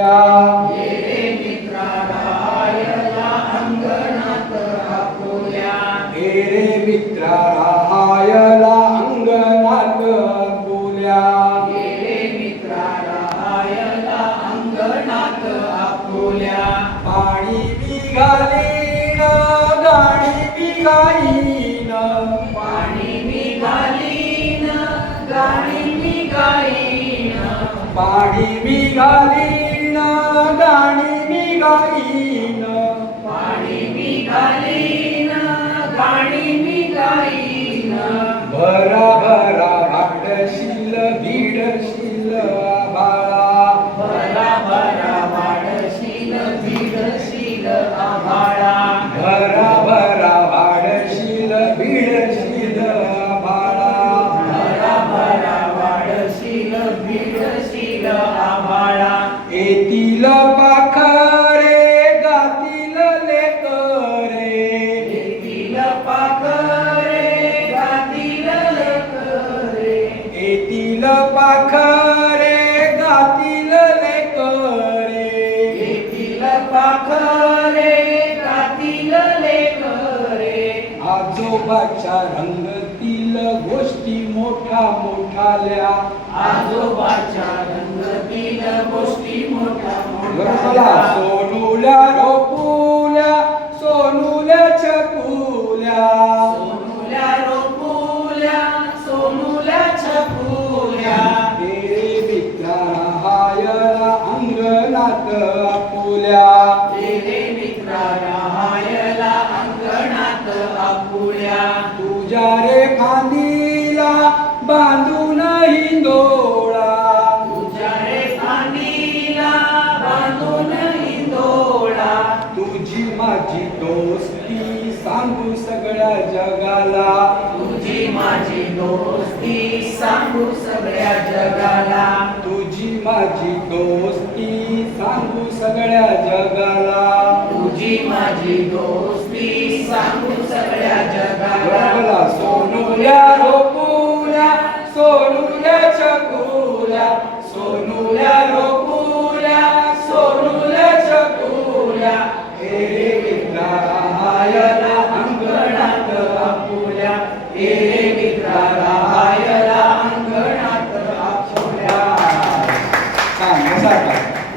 ये रे मित्रा राहायला अंगणात आपुल्या. हे रे मित्रा राहायला अंगणात आपुल्या. ये रे मित्रा राहायला अंगणात आपुल्या. पाणी बिघालीन गाणी बिघाईन. पाणी निघालीन गाणी निघाईन. पाणी बिघालीन गाणी बिघाईन. पाणी निघालीन गाणी निघाईन. भरा भरा वाढशील भिडशील आभाळा. भरा भरा वाढशील भिडशील आभाळा. भरा भरा वाढशील भिडशील आभाळा. भरा भरा वाढशील भिडशील आभाळा. येतील पाखरे गातील लेकरे. येतील पाखरे गातील लेकरे. येतील पाखरे गातील लेकरे. येतील पाखरे गातील लेकरे. आजोबाच्या रंगतील गोष्टी मोठ्या मोठाल्या. आजोबाच्या रंगतील गोष्टी मोठ्या मला मोठ्या. सोनुल्या रोपुल्या सोनुल्या छकुल्या. सोनुल्या रोपुल्या सोनुल्या छकुल्या. हे रे मित्रा राहायला अंगणात आपुल्या. ये रे मित्रा राहायला अंगणात आपुल्या. तुझ्या रे खांदीला बांधून हिंदोळा. तुझ्या रे खांदीला बांधून हिंदोळा. तुझी माझी दोस्ती सांगू सगळ्या जगाला. तुझी माझी दोस्ती सांगू सगळ्या जगाला. तुझी माझी दोस्ती सांगू सगळ्या जगाला. तुझी माझी दोस्ती सांगू सगळ्या जगाला. सोनुल्या